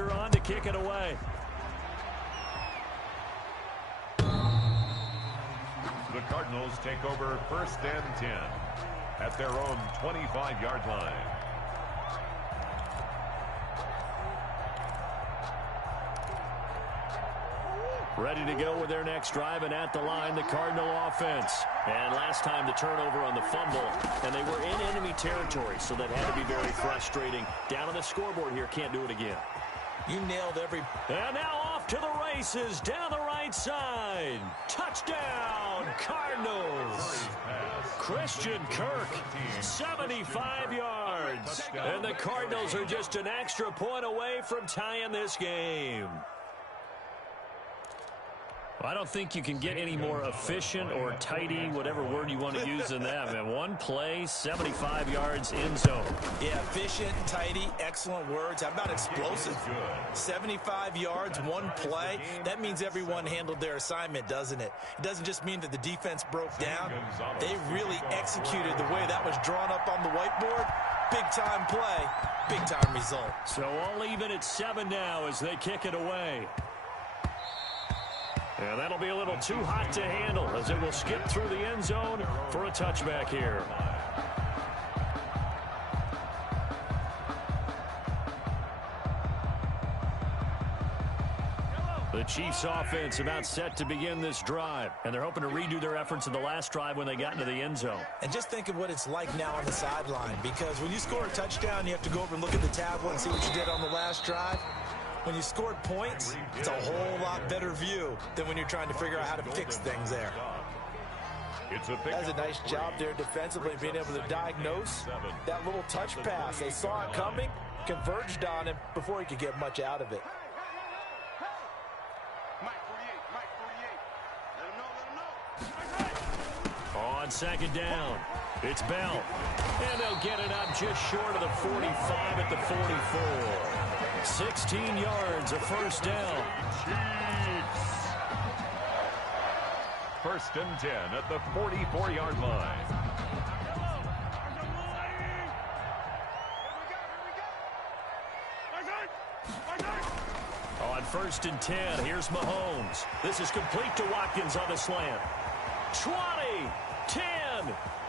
kicker on to kick it away. The Cardinals take over 1st and 10 at their own 25-yard line. Ready to go with their next drive, and at the line, the Cardinal offense. And last time the turnover on the fumble, and they were in enemy territory, so that had to be very frustrating. Down on the scoreboard here, can't do it again. You nailed every... And now off to the races, down the right side. Touchdown, Cardinals. Christian Kirk, 75 yards. And the Cardinals are just an extra point away from tying this game. I don't think you can get any more efficient or tidy, whatever word you want to use in that, man. One play, 75 yards in zone. Yeah, efficient, tidy, excellent words. How about explosive? 75 yards, one play. That means everyone handled their assignment, doesn't it? It doesn't just mean that the defense broke down. They really executed the way that was drawn up on the whiteboard. Big-time play, big-time result. So all even at 7 now as they kick it away. And that'll be a little too hot to handle as it will skip through the end zone for a touchback here. The Chiefs offense about set to begin this drive, and they're hoping to redo their efforts in the last drive when they got into the end zone. And just think of what it's like now on the sideline, because when you score a touchdown, you have to go over and look at the tablet and see what you did on the last drive. When you scored points, it's a whole lot better view than when you're trying to figure out how to fix things there. That's a nice job there defensively, being able to diagnose that little touch pass. They saw it coming, converged on him before he could get much out of it. On 2nd down, it's Bell. And they'll get it up just short of the 45 at the 44. 16 yards, a first down. Chiefs. 1st and 10 at the 44-yard line. On 1st and 10, here's Mahomes. This is complete to Watkins on the slant. 20, 10,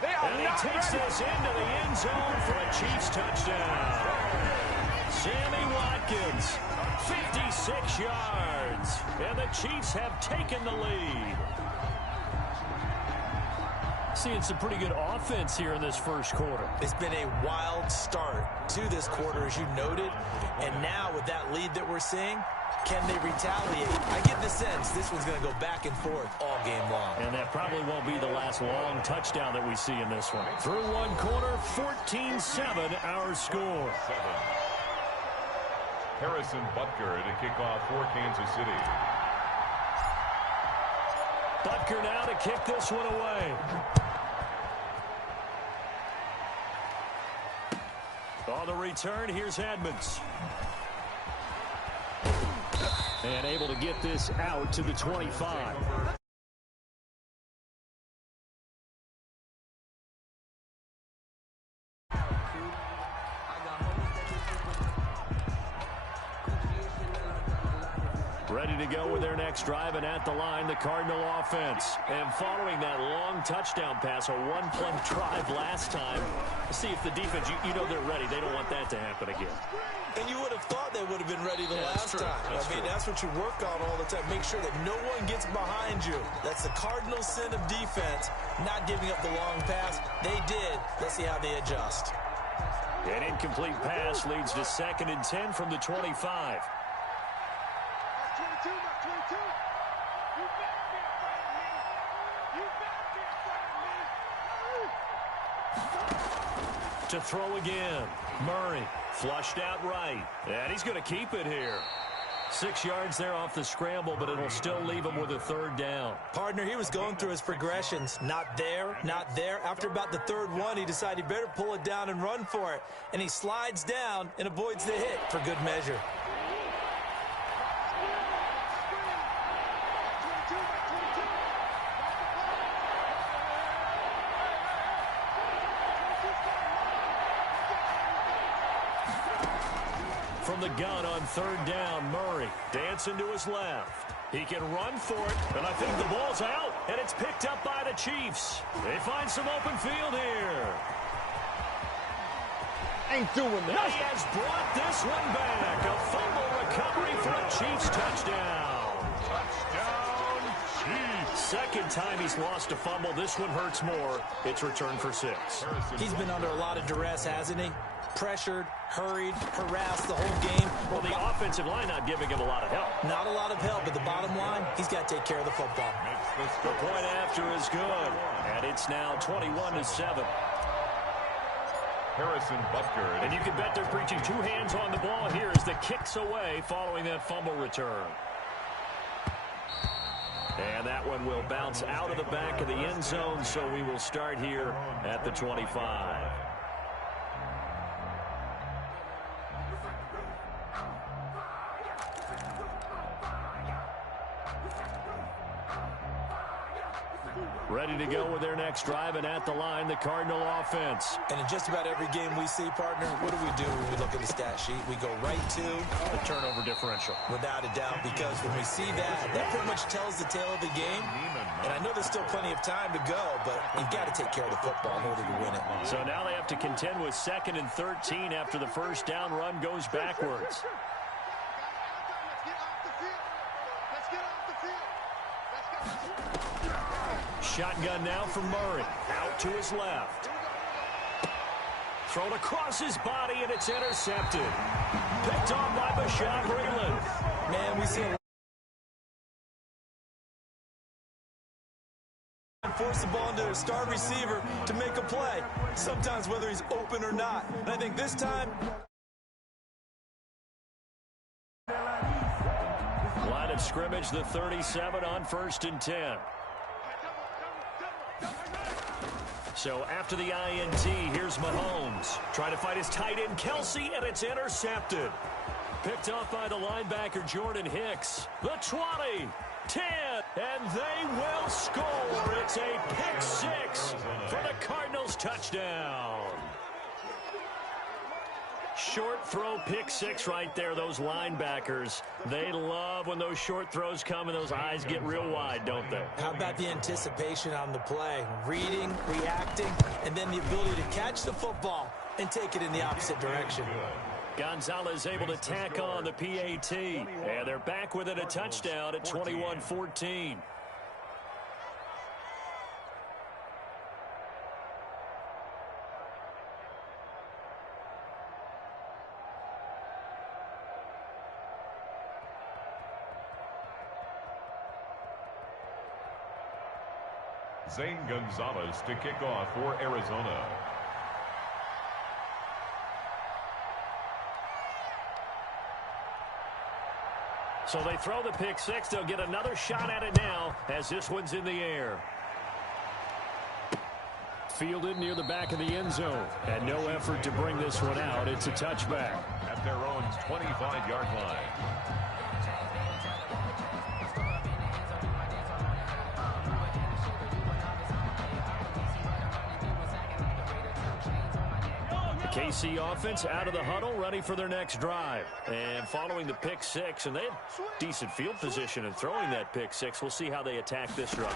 and he takes this into the end zone for a Chiefs touchdown. Sammy Watkins, 56 yards, and the Chiefs have taken the lead. Seeing some pretty good offense here in this first quarter. It's been a wild start to this quarter, as you noted, and now with that lead that we're seeing, can they retaliate? I get the sense this one's going to go back and forth all game long. And that probably won't be the last long touchdown that we see in this one. Through one quarter, 14-7 our score. Harrison Butker to kick off for Kansas City. Butker now to kick this one away. On the return, here's Edmonds. And able to get this out to the 25. Ready to go with their next drive, and at the line, the Cardinal offense. And following that long touchdown pass, a one-play drive last time, see if the defense, you know they're ready. They don't want that to happen again. And you would have thought they would have been ready the last time. That's what you work on all the time. Make sure that no one gets behind you. That's the cardinal sin of defense, not giving up the long pass. They did. Let's see how they adjust. An incomplete pass leads to 2nd and 10 from the 25. To throw again. Murray flushed out right. And he's going to keep it here. 6 yards there off the scramble, but it'll still leave him with a 3rd down. Partner, he was going through his progressions. Not there, not there. After about the 3rd one, he decided he better pull it down and run for it. And he slides down and avoids the hit for good measure. From the gun on third down. Murray dancing to his left. He can run for it, and I think the ball's out, and it's picked up by the Chiefs. They find some open field here. Ain't doing that. He has brought this one back. A fumble recovery for a Chiefs touchdown. Touchdown, Chiefs. Second time he's lost a fumble. This one hurts more. It's returned for 6. He's been under a lot of duress, hasn't he? Pressured, hurried, harassed the whole game. Well, the offensive line not giving him a lot of help. Not a lot of help, but the bottom line, he's got to take care of the football. The point after is good, and it's now 21-7. Harrison Butker. And you can bet they're preaching 2 hands on the ball here as the kick's away following that fumble return. And that one will bounce out of the back of the end zone, so we will start here at the 25. Ready to go with their next drive, and at the line, the Cardinal offense. And in just about every game we see, partner, what do when we look at the stat sheet? We go right to the turnover differential. Without a doubt, because when we see that pretty much tells the tale of the game. And I know there's still plenty of time to go, but you've got to take care of the football in order to win it. So now they have to contend with 2nd and 13 after the first down run goes backwards. Shotgun now for Murray. Out to his left. Thrown across his body, and it's intercepted. Picked off by Bashaud Breeland. Man, we see force the ball into a star receiver to make a play. Sometimes whether he's open or not. And I think this time... Line of scrimmage, the 37 on 1st and 10. So after the INT, here's Mahomes. Trying to fight his tight end, Kelsey, and it's intercepted. Picked off by the linebacker, Jordan Hicks. The 20, 10, and they will score. It's a pick 6 for the Cardinals touchdown. Short throw, pick 6 right there. Those linebackers, they love when those short throws come and those eyes get real wide, don't they? How about the anticipation on the play? Reading, reacting, and then the ability to catch the football and take it in the opposite direction. Gonzalez able to tack on the PAT. And they're back within a touchdown at 21-14. Zane Gonzalez to kick off for Arizona. So they throw the pick 6. They'll get another shot at it now as this one's in the air. Fielded near the back of the end zone. And no effort to bring this one out. It's a touchback. At their own 25-yard line. KC offense out of the huddle, ready for their next drive. And following the pick 6, and they had decent field position in throwing that pick 6. We'll see how they attack this drive.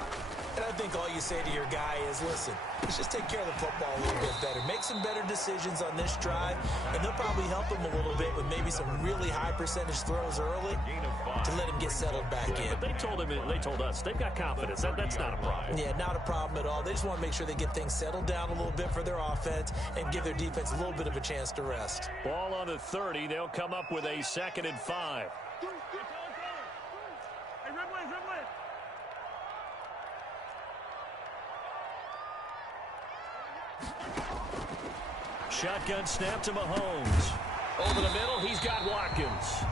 And I think all you say to your guy is, listen, let's just take care of the football a little bit better. Make some better decisions on this drive, and they'll probably help him a little bit with maybe some really high percentage throws early to let him get settled back in. But they told us they've got confidence. That's not a problem. Yeah, not a problem at all. They just want to make sure they get things settled down a little bit for their offense and give their defense a little bit of a chance to rest. Ball on the 30. They'll come up with a 2nd and 5. Shotgun snap to Mahomes. Over the middle, he's got Watkins.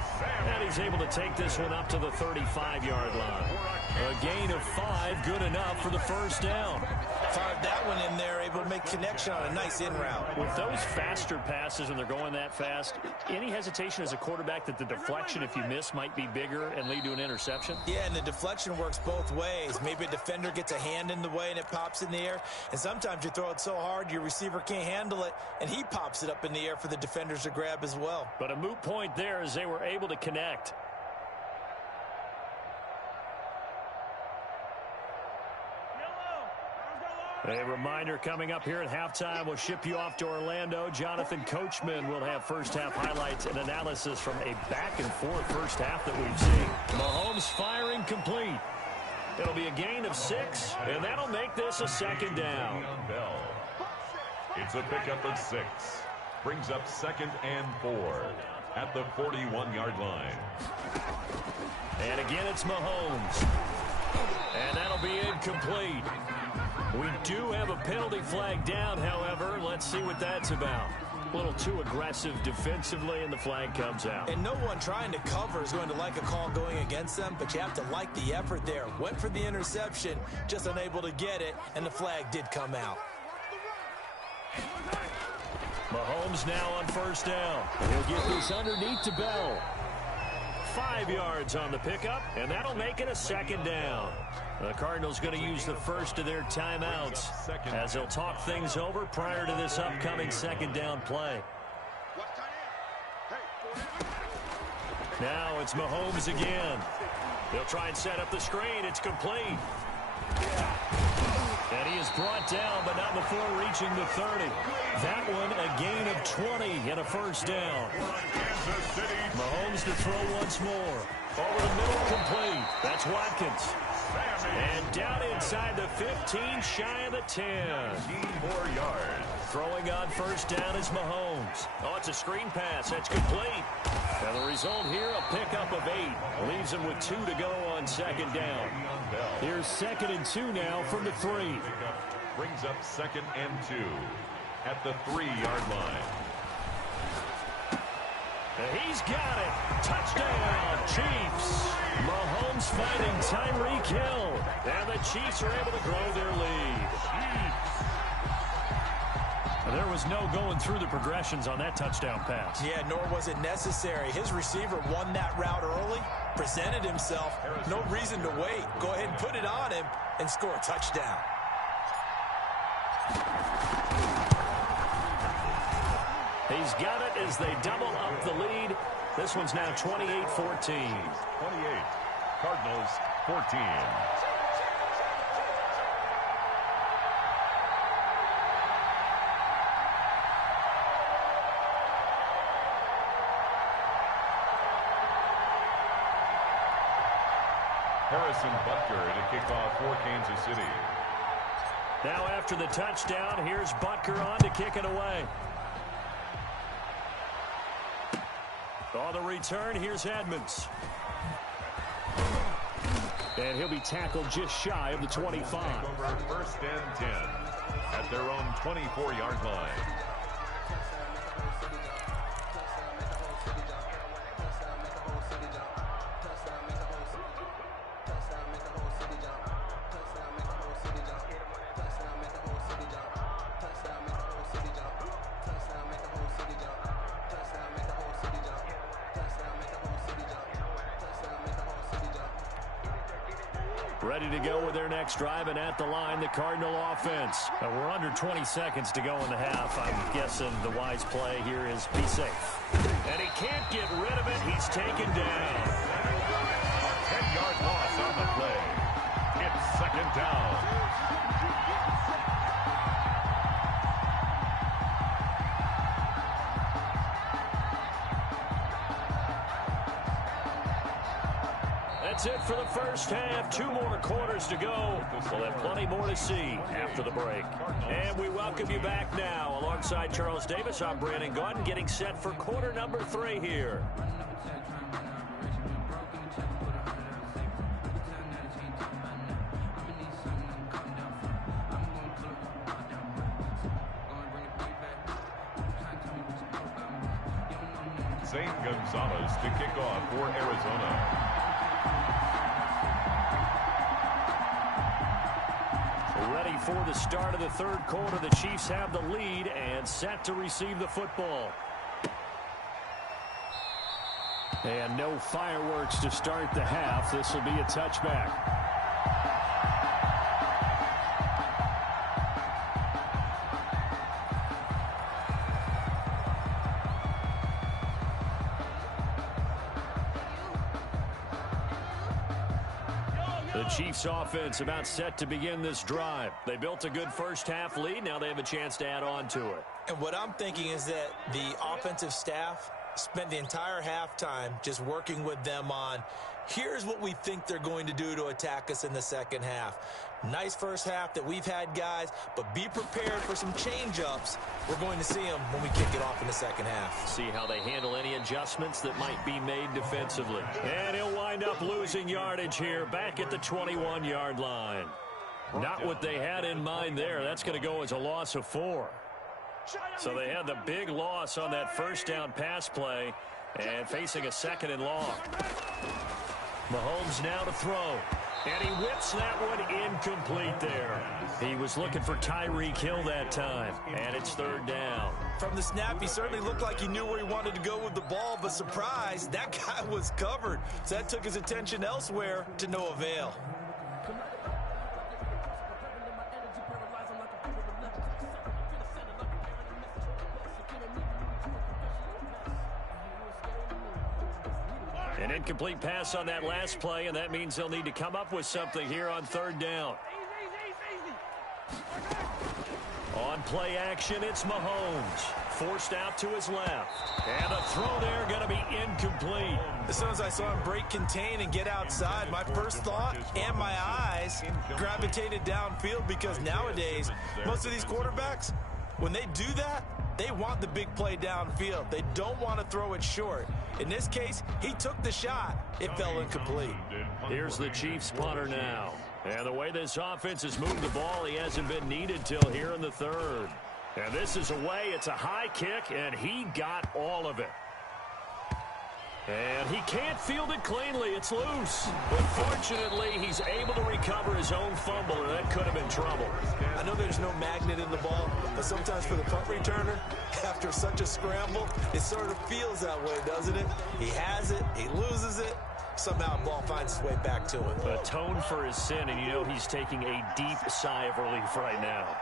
And he's able to take this one up to the 35-yard line. A gain of 5, good enough for the first down. Fired that one in there, able to make connection on a nice in route. With those faster passes and they're going that fast, any hesitation as a quarterback that the deflection, if you miss, might be bigger and lead to an interception? Yeah, and the deflection works both ways. Maybe a defender gets a hand in the way and it pops in the air. And sometimes you throw it so hard your receiver can't handle it, and he pops it up in the air for the defenders to grab as well. But a moot point there as they were able to connect. A reminder coming up here at halftime, we'll ship you off to Orlando. Jonathan Coachman will have first-half highlights and analysis from a back-and-forth first half that we've seen. Mahomes firing complete. It'll be a gain of 6, and that'll make this a second down. It's a pickup of 6. Brings up 2nd and 4 at the 41-yard line. And again, it's Mahomes. And that'll be incomplete. We do have a penalty flag down, however. Let's see what that's about. A little too aggressive defensively, and the flag comes out. And no one trying to cover is going to like a call going against them, but you have to like the effort there. Went for the interception, just unable to get it, and the flag did come out. Mahomes now on first down. He'll get this underneath to Bell. 5 yards on the pickup, and that'll make it a second down. The Cardinals going to use the first of their timeouts as they'll talk things over prior to this upcoming second down play. Now it's Mahomes again. They'll try and set up the screen. It's complete. And he is brought down, but not before reaching the 30. That one a gain of 20 and a first down. Mahomes to throw once more. Over the middle, complete. That's Watkins. And down inside the 15, shy of the 10. 4 yards. Throwing on first down is Mahomes. Oh, it's a screen pass. That's complete. And the result here, a pickup of 8. Leaves him with 2 to go on second down. Here's 2nd and 2 now from the 3. Brings up 2nd and 2 at the 3-yard line. And he's got it. Touchdown, Chiefs. Mahomes finding Tyreek Hill. And the Chiefs are able to grow their lead. There was no going through the progressions on that touchdown pass. Yeah, nor was it necessary. His receiver won that route early, presented himself. No reason to wait. Go ahead and put it on him and score a touchdown. He's got it as they double up the lead. This one's now 28-14. 28. Cardinals 14. Harrison Butker to kick off for Kansas City. Now after the touchdown, here's Butker on to kick it away. On the return, here's Edmonds. And he'll be tackled just shy of the 25. Over 1st and 10 at their own 24-yard line. Ready to go with their next drive, and at the line, the Cardinal offense. We're under 20 seconds to go in the half. I'm guessing the wise play here is be safe. And he can't get rid of it. He's taken down. 10-yard loss on the play. It's second down. That's it for the first half. 2 more quarters to go. We'll have plenty more to see after the break. And we welcome you back now. Alongside Charles Davis, I'm Brandon Gaudin, getting set for quarter number 3 here. St. Gonzalez to kick off for Arizona. Ready before the start of the third quarter. The Chiefs have the lead and set to receive the football. And no fireworks to start the half. This will be a touchback. The Chiefs offense about set to begin this drive. They built a good first half lead. Now they have a chance to add on to it. And what I'm thinking is that the offensive staff spent the entire halftime just working with them on, here's what we think they're going to do to attack us in the second half. Nice first half that we've had, guys, but be prepared for some change-ups. We're going to see them when we kick it off in the second half. See how they handle any adjustments that might be made defensively. And he'll wind up losing yardage here back at the 21-yard line. Not what they had in mind there. That's going to go as a loss of 4. So they had the big loss on that first down pass play and facing a second and long. Mahomes now to throw. And he whips that one incomplete there. He was looking for Tyreek Hill that time. And it's third down. From the snap, he certainly looked like he knew where he wanted to go with the ball, but surprise, that guy was covered. So that took his attention elsewhere to no avail. An incomplete pass on that last play, and that means they'll need to come up with something here on third down. On play action, it's Mahomes. Forced out to his left. And the throw there going to be incomplete. As soon as I saw him break contain and get outside, my first thought and my eyes gravitated downfield, because nowadays, most of these quarterbacks, when they do that, they want the big play downfield. They don't want to throw it short. In this case, he took the shot. It fell incomplete. Here's the Chiefs punter now. And the way this offense has moved the ball, he hasn't been needed till here in the third. And this is away. It's a high kick, and he got all of it. And he can't field it cleanly. It's loose. But fortunately, he's able to recover his own fumble, and that could have been trouble. I know there's no magnet in the ball, but sometimes for the punt returner, after such a scramble, it sort of feels that way, doesn't it? He has it, he loses it, somehow the ball finds its way back to him. Atone for his sin, and you know he's taking a deep sigh of relief right now.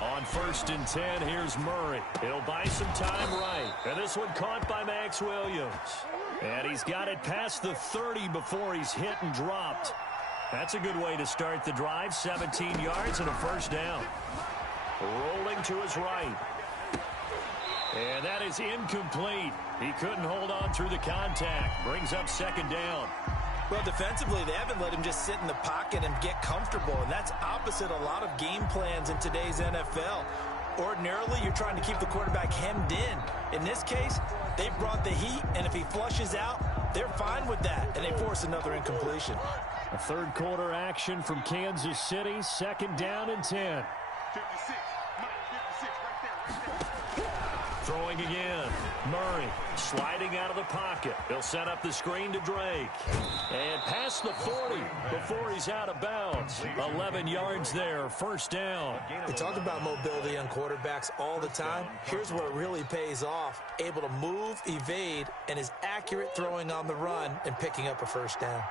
On 1st and 10, here's Murray. He'll buy some time right. And this one caught by Max Williams. And he's got it past the 30 before he's hit and dropped. That's a good way to start the drive. 17 yards and a first down. Rolling to his right. And that is incomplete. He couldn't hold on through the contact. Brings up second down. Well, defensively, they haven't let him just sit in the pocket and get comfortable, and that's opposite a lot of game plans in today's NFL. Ordinarily, you're trying to keep the quarterback hemmed in. In this case, they brought the heat, and if he flushes out, they're fine with that, and they force another incompletion. A third quarter action from Kansas City, 2nd down and 10. 56, Mike, 56, right there. Throwing again. Murray sliding out of the pocket. He'll set up the screen to Drake. And past the 40 before he's out of bounds. 11 yards there, first down. We talk about mobility on quarterbacks all the time. Here's where it really pays off. Able to move, evade, and is accurate throwing on the run and picking up a first down.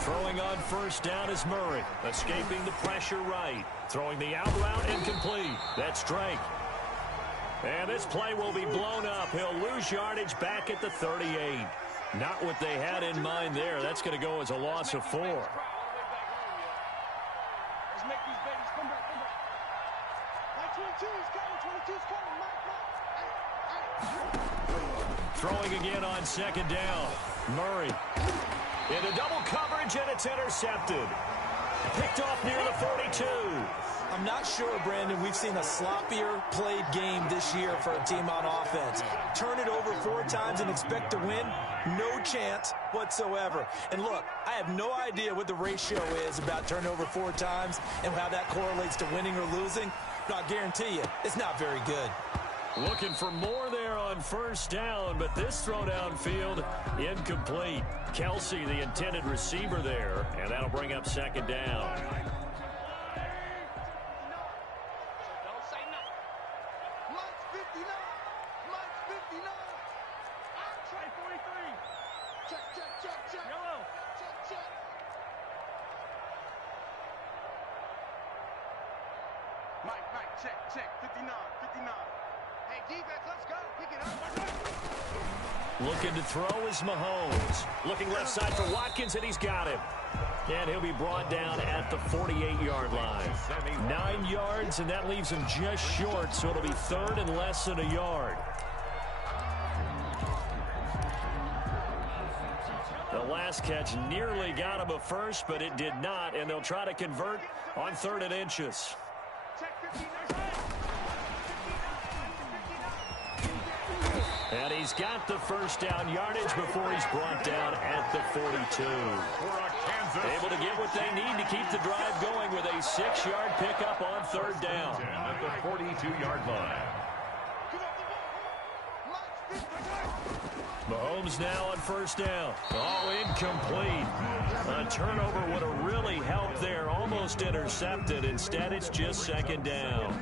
Throwing on 1st down is Murray. Escaping the pressure right. Throwing the out route incomplete. That's Drake. And this play will be blown up. He'll lose yardage back at the 38. Not what they had in mind there. That's going to go as a loss of 4. Throwing again on 2nd down. Murray into double coverage, and it's intercepted. Picked off near the 42. I'm not sure, Brandon, we've seen a sloppier played game this year for a team on offense. Turn it over 4 times and expect to win? No chance whatsoever. And look, I have no idea what the ratio is about turnover 4 times and how that correlates to winning or losing. But I guarantee you, it's not very good. Looking for more there on first down, but this throw downfield incomplete. Kelsey, the intended receiver there, and that'll bring up second down. Mike, check, 59. Hey, defense, let's go. Pick it up. Looking to throw is Mahomes. Looking left side for Watkins, and he's got him. And he'll be brought down at the 48-yard line. 9 yards, and that leaves him just short, so it'll be third and less than a yard. The last catch nearly got him a first, but it did not, and they'll try to convert on 3rd and inches. And he's got the first down yardage before he's brought down at the 42. Able to get what they need to keep the drive going with a 6-yard pickup on 3rd down. At the 42-yard line. Mahomes now on first down. Oh, incomplete. A turnover would have really helped there. Almost intercepted. Instead, it's just 2nd down.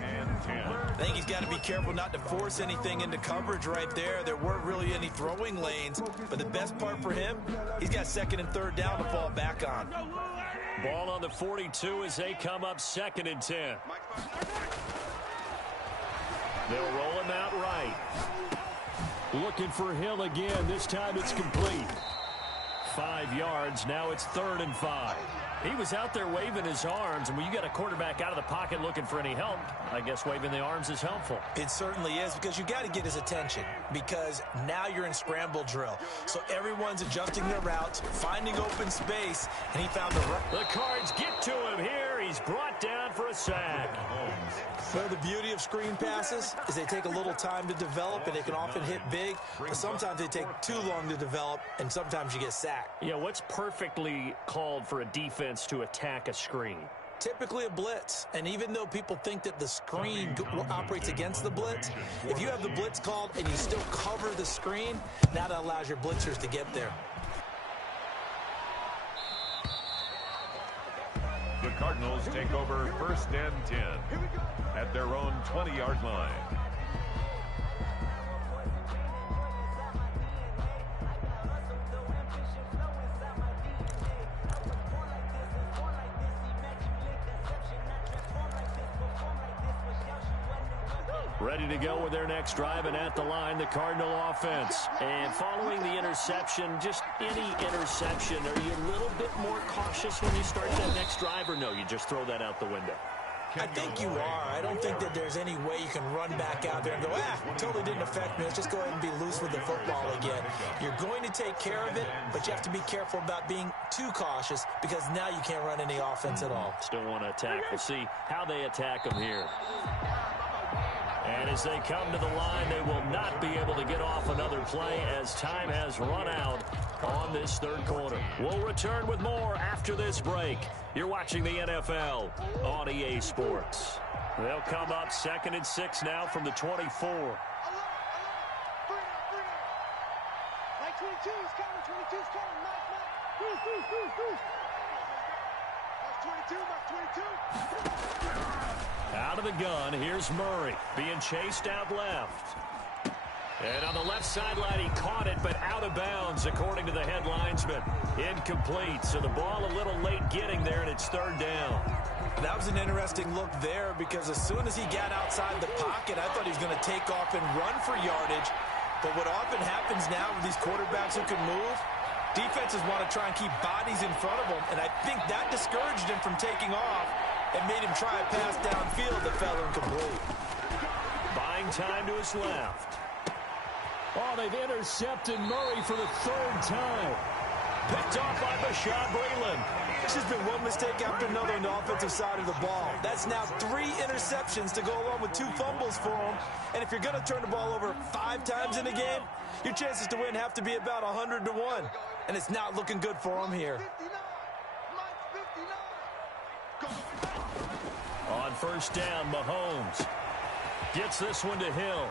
I think he's got to be careful not to force anything into coverage right there. There weren't really any throwing lanes. But the best part for him, he's got 2nd and 3rd down to fall back on. Ball on the 42 as they come up 2nd and 10. They'll roll him out right. Looking for Hill again. This time it's complete. 5 yards. Now it's 3rd and 5. He was out there waving his arms, and when you got a quarterback out of the pocket looking for any help, I guess waving the arms is helpful. It certainly is, because you got to get his attention, because now you're in scramble drill. So everyone's adjusting their routes, finding open space, and he found the right. The Cards get to him here. He's brought down for a sack. Well, the beauty of screen passes is they take a little time to develop, and they can often hit big, but sometimes they take too long to develop, and sometimes you get sacked. Yeah, what's perfectly called for a defense to attack a screen? Typically a blitz, and even though people think that the screen operates against the blitz, if you have the blitz called and you still cover the screen, that allows your blitzers to get there. The Cardinals take over 1st and 10 at their own 20-yard line. Ready to go with their next drive, and at the line, the Cardinal offense. And following the interception, just any interception, are you a little bit more cautious when you start that next drive, or no, you just throw that out the window? I think you are. I don't think that there's any way you can run back out there and go, totally didn't affect me. Let's just go ahead and be loose with the football again. You're going to take care of it, but you have to be careful about being too cautious, because now you can't run any offense at all. Still want to attack. We'll see how they attack them here. And as they come to the line, they will not be able to get off another play as time has run out on this 3rd quarter. We'll return with more after this break. You're watching the NFL on EA Sports. They'll come up 2nd and 6 now from the 24. Mike 22's coming, 22's coming, Mike. That's 22, Mike 22. Out of the gun, here's Murray being chased out left. And on the left sideline, he caught it, but out of bounds, according to the head linesman. Incomplete, so the ball a little late getting there, and it's 3rd down. That was an interesting look there, because as soon as he got outside the pocket, I thought he was going to take off and run for yardage. But what often happens now with these quarterbacks who can move, defenses want to try and keep bodies in front of them, and I think that discouraged him from taking off and made him try a pass downfield that fell incomplete. Buying time to his left. Oh, they've intercepted Murray for the 3rd time. Picked off by Bashaud Breeland. It's just been one mistake after another on the offensive side of the ball. That's now 3 interceptions to go along with 2 fumbles for him. And if you're going to turn the ball over 5 times in a game, your chances to win have to be about 100 to 1. And it's not looking good for him here. On first down, Mahomes gets this one to Hill.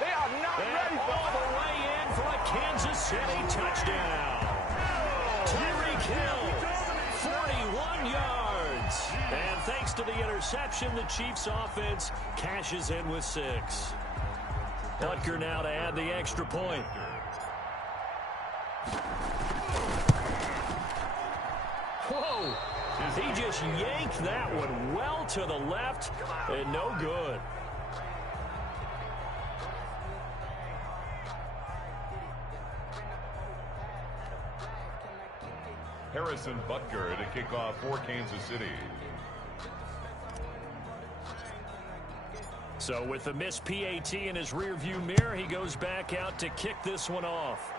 They are not ready for all the way in for a Kansas City touchdown. Tyreek Hill, 41 yards. And thanks to the interception, the Chiefs offense cashes in with 6. Butker now to add the extra point. Whoa! He just yanked that one well to the left and no good. Harrison Butker to kick off for Kansas City. So with the missed PAT in his rearview mirror, he goes back out to kick this one off.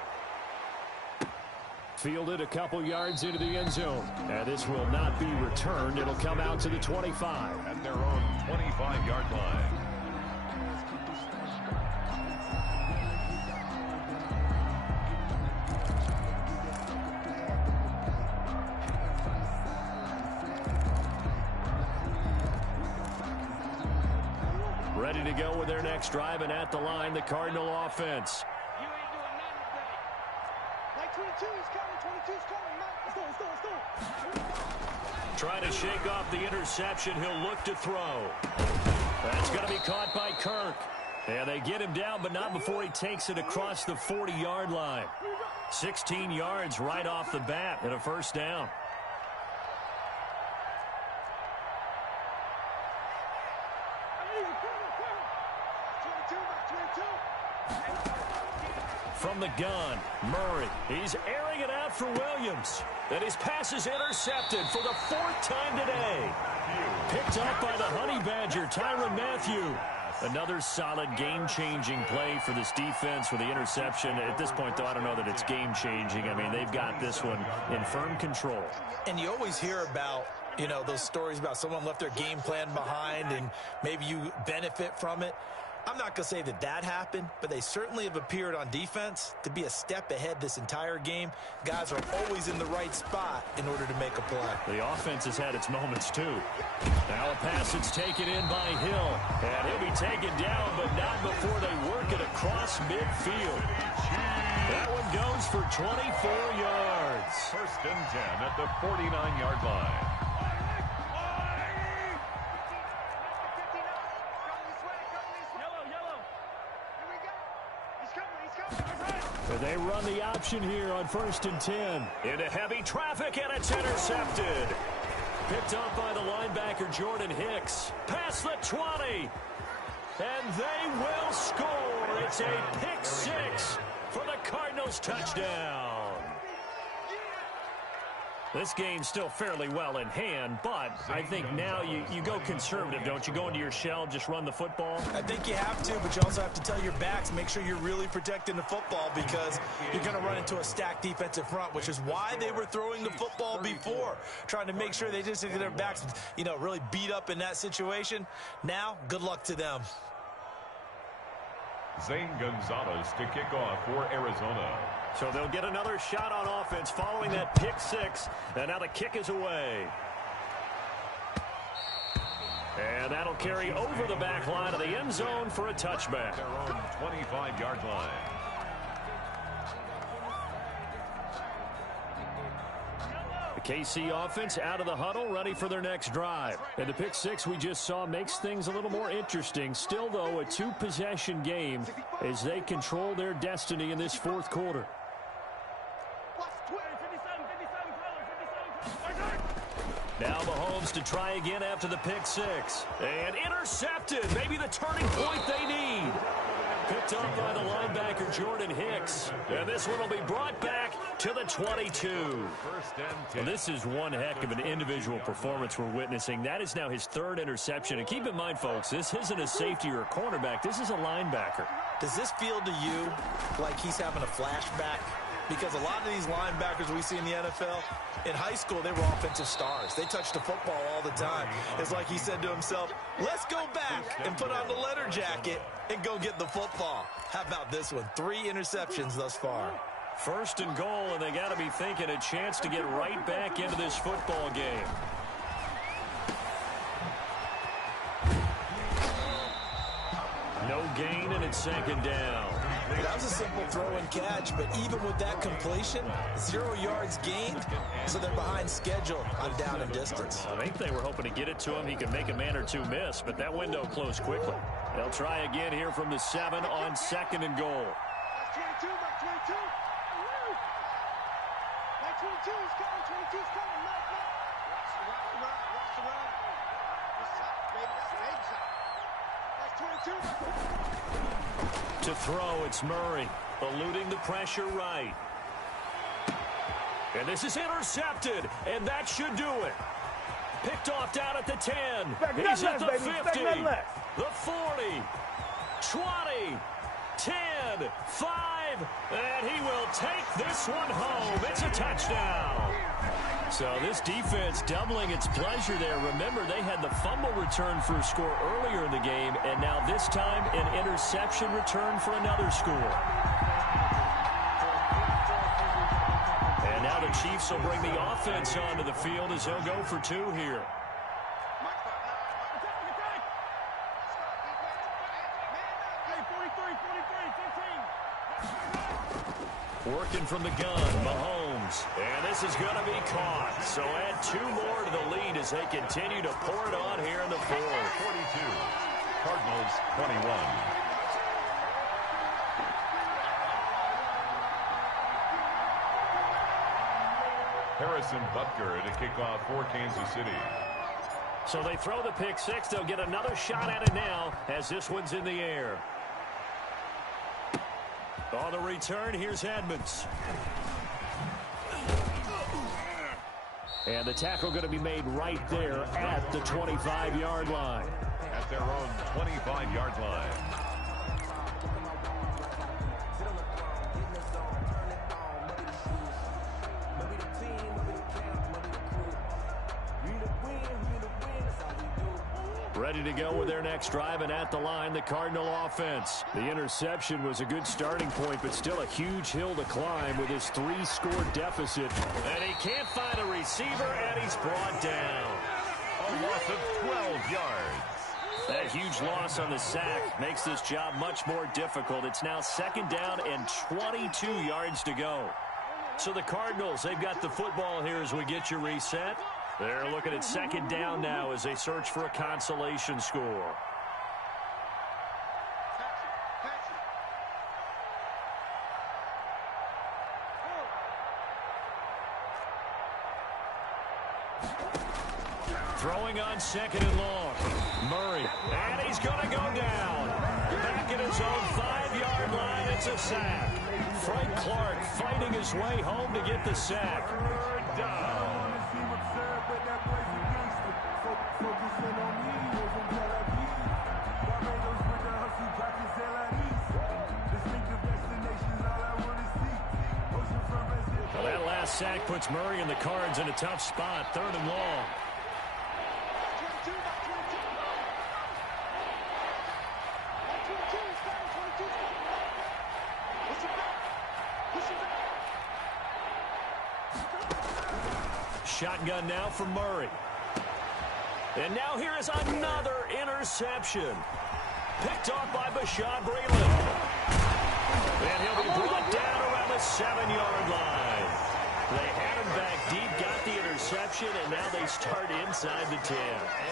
Fielded a couple yards into the end zone. And this will not be returned. It'll come out to the 25. At their own 25-yard line. Ready to go with their next drive, and at the line, the Cardinal offense. You ain't doing nothing today. Like 22 is coming, 22 is coming. Let's go. Trying to shake off the interception. He'll look to throw. That's going to be caught by Kirk. And they get him down, but not before he takes it across the 40-yard line. 16 yards right off the bat and a first down. From the gun, Murray. He's airing it out for Williams. And his pass is intercepted for the 4th time today. Picked up by the Honey Badger, Tyrann Mathieu. Another solid game-changing play for this defense with the interception. At this point, though, I don't know that it's game-changing. I mean, they've got this one in firm control. And you always hear about, you know, those stories about someone left their game plan behind and maybe you benefit from it. I'm not going to say that that happened, but they certainly have appeared on defense to be a step ahead this entire game. Guys are always in the right spot in order to make a play. The offense has had its moments, too. Now a pass that's taken in by Hill. And he'll be taken down, but not before they work it across midfield. That one goes for 24 yards. First and 10 at the 49-yard line. They run the option here on first and 10. Into heavy traffic, and it's intercepted. Picked up by the linebacker, Jordan Hicks. Past the 20. And they will score. It's a pick 6 for the Cardinals touchdown. This game's still fairly well in hand, but I think now you go conservative, don't you? Go into your shell, just run the football? I think you have to, but you also have to tell your backs, make sure you're really protecting the football because you're going to run into a stacked defensive front, which is why they were throwing the football before, trying to make sure they just get their backs, you know, really beat up in that situation. Now, good luck to them. Zane Gonzalez to kick off for Arizona. So they'll get another shot on offense following that pick 6. And now the kick is away. And that'll carry over the back line of the end zone for a touchback. Their own 25-yard line. The KC offense out of the huddle, ready for their next drive. And the pick 6 we just saw makes things a little more interesting. Still, though, a 2-possession game as they control their destiny in this 4th quarter. Now Mahomes to try again after the pick 6. And intercepted. Maybe the turning point they need. Picked up by the linebacker, Jordan Hicks. And this one will be brought back to the 22. Well, this is one heck of an individual performance we're witnessing. That is now his 3rd interception. And keep in mind, folks, this isn't a safety or a cornerback. This is a linebacker. Does this feel to you like he's having a flashback because a lot of these linebackers we see in the NFL, in high school, they were offensive stars. They touched the football all the time. It's like he said to himself, let's go back and put on the letter jacket and go get the football. How about this one? 3 interceptions thus far. First and goal, and they got to be thinking a chance to get right back into this football game. No gain, and it's second down. That was a simple throw and catch, but even with that completion, 0 yards gained, so they're behind schedule on down and distance. I think they were hoping to get it to him. He could make a man or two miss, but that window closed quickly. They'll try again here from the 7 on second and goal. That's 22, Mike 22. Mike 22 is coming, 22 is coming, Mike. Watch the run, watch the run. That's top, baby, that's big shot. To throw, it's Murray, eluding the pressure right. And this is intercepted, and that should do it. Picked off down at the 10. He's at the 50, the 40, 20, 10, 5, and he will take this one home. It's a touchdown. So this defense doubling its pleasure there. Remember, they had the fumble return for a score earlier in the game, and now this time an interception return for another score. And now the Chiefs will bring the offense onto the field as they'll go for 2 here. Working from the gun, Mahomes. And this is going to be caught. So add 2 more to the lead as they continue to pour it on here in the 4th. 42, Cardinals 21. Harrison Butker to kick off for Kansas City. So they throw the pick 6. They'll get another shot at it now as this one's in the air. On the return, here's Edmonds. And the tackle going to be made right there at the 25-yard line. At their own 25-yard line. Ready to go with their next drive, and at the line, the Cardinal offense. The interception was a good starting point, but still a huge hill to climb with his 3-score deficit. And he can't find a receiver, and he's brought down. A loss of 12 yards. That huge loss on the sack makes this job much more difficult. It's now second down and 22 yards to go. So the Cardinals, they've got the football here as we get you reset. They're looking at second down now as they search for a consolation score. Throwing on second and long. Murray, and he's going to go down. Back at his own 5-yard line, it's a sack. Frank Clark fighting his way home to get the sack. Third down. Well, that last sack puts Murray and the Cards in a tough spot. Third and long. Shotgun now for Murray. And now here is another interception. Picked off by Bashaud Breeland. And he'll be brought down around the 7-yard line. They had him back deep, got the interception, and now they start inside the 10.